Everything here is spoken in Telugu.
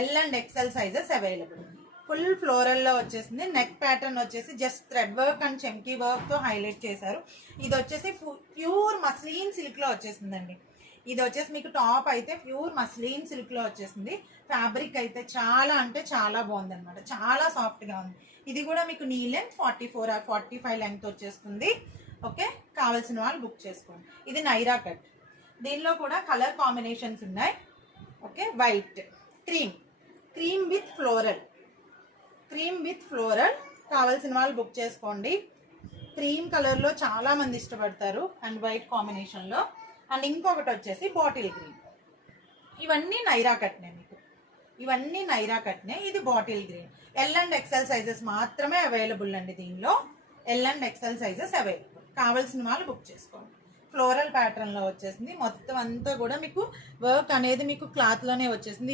L and XL sizes available. Full ఫ్లోరల్లో వచ్చేసింది. నెక్ ప్యాటర్న్ వచ్చేసి just thread work and chamki వర్క్తో హైలైట్ చేశారు. ఇది వచ్చేసి ప్యూర్ మస్లీన్ సిల్క్లో వచ్చేసిందండి. ఇది వచ్చేసి మీకు టాప్ అయితే ప్యూర్ మస్లీన్ సిల్క్లో వచ్చేసింది. ఫ్యాబ్రిక్ అయితే చాలా అంటే చాలా బాగుంది అనమాట, చాలా సాఫ్ట్గా ఉంది. ఇది కూడా మీకు నీ లెంత్ 44 or 45 లెంత్ వచ్చేస్తుంది. ఓకే, కావాల్సిన వాళ్ళు బుక్ చేసుకోండి. ఇది నైరా కట్. దీనిలో కూడా కలర్ కాంబినేషన్స్ ఉన్నాయి. Okay, white, cream with floral కావాల్సిన వాళ్ళు బుక్ చేసుకోండి. క్రీమ్ కలర్లో చాలా మంది ఇష్టపడతారు అండ్ వైట్ కాంబినేషన్లో. అండ్ ఇంకొకటి వచ్చేసి బాటిల్ గ్రీన్. ఇవన్నీ నైరా కట్నే మీకు, ఇవన్నీ నైరా కట్నే. ఇది bottle green. L and XL sizes మాత్రమే అవైలబుల్ అండి. దీనిలో L and XL sizes available. కావాల్సిన వాళ్ళు బుక్ చేసుకోండి. ఫ్లోరల్ ప్యాటర్న్లో వచ్చేసింది. మొత్తం అంతా కూడా మీకు వర్క్ అనేది మీకు క్లాత్లోనే వచ్చేసింది.